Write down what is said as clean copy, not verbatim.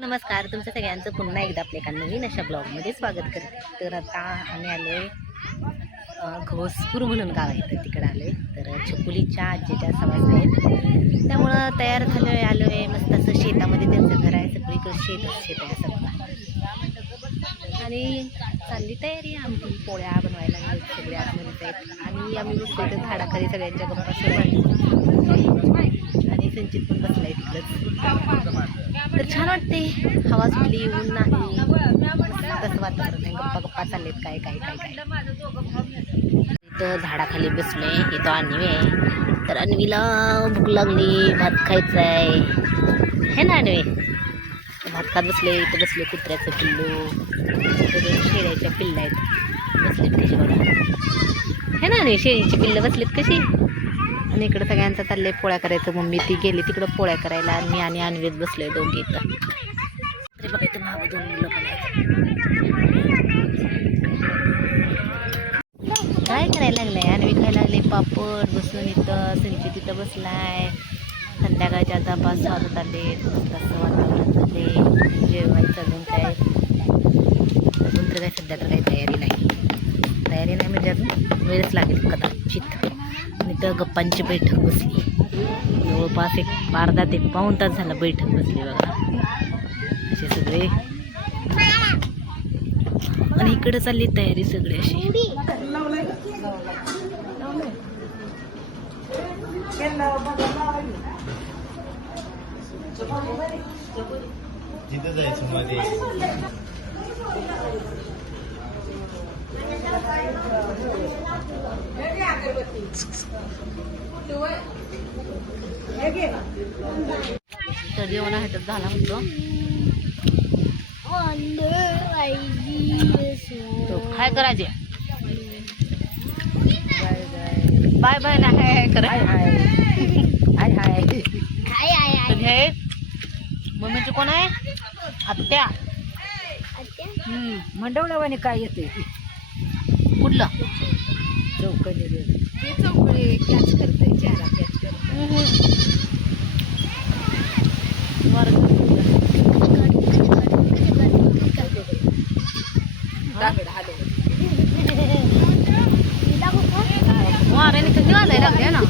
नमस्कार, तुमचं सगळ्यांचं पुन्हा एकदा आपल्या एका नवीन अशा ब्लॉगमध्ये स्वागत करते. तर आता आम्ही आलो आहे घोसपूर म्हणून गाव आहे, तर तिकडे आलो आहे. तर छकुलीच्या आजीच्या सवास आहेत, त्यामुळं तयार झालो आहे. आलो आहे मस्त असं शेतामध्ये त्यांचं घर आहे, सगळीकडे शेत आहे सगळं. आणि चालली तयारी आमची पोळ्या बनवायला सगळे आतमध्येच आहेत. आणि आम्ही बसलो तर झाडाखाली सगळ्यांच्या गप्पा सुरू आहेत. आणि संचित पण बसलाय तिकडंच. तर छान वाटते, हवा सुटली, ऊन नाही, तसं वातावरण आहे. गप्पा चाललेत काय काय काय काय. इथं झाडाखाली बसले, इथं अन्वी आहे. तर अन्वीला भूक लागली, भात खायचा आहे हे ना अन्वी. भात खात बसले. इथं बसले कुत्र्याचं पिल्लू, दोन शेळ्याच्या पिल्ल आहेत, बसलेत कशी बघा हे ना अन्वी. शेळीची पिल्लं बसलेत कशी. आणि इकडं सगळ्यांचा चाललंय पोळ्या करायचं. मम्मी ती गेली तिकडं पोळ्या करायला, आणि मी आणि अन्वीच बसलोय दोघे इथं. तरी बघा इथं मागं दोन मुलं पण आहेत. काय करायला लागलंय अन्वी? खायला लागले पापड बसून. इथं संचित तिथं बसलाय. संध्याकाळचे आता 5 वाजत आले, मस्त असं वातावरण झाले. जेवायचं अजून काय तर काय सध्या तर काही तयारी नाही म्हणजे अजून वेळच लागेल कदाचित. आणि तर गप्पांची बैठक बसली, जवळपास एक अर्धा ते पाऊण तास झाला बैठक बसली बघा. असे सगळे. आणि इकडे चालली तयारी सगळी अशी. जिथं जायचं मध्ये तर जेवण हटत झाला म्हणतो. काय करायचे? बाय बाय ना हाय करा. हाय हाय. हे मम्मीची कोण आहे? आत्या. मंडवल्यावाने काय येते कुठलं? चौकडी कॅच करते, चेहरा कॅच करते. वाऱ्याने थंडी वाजायला लागली ना.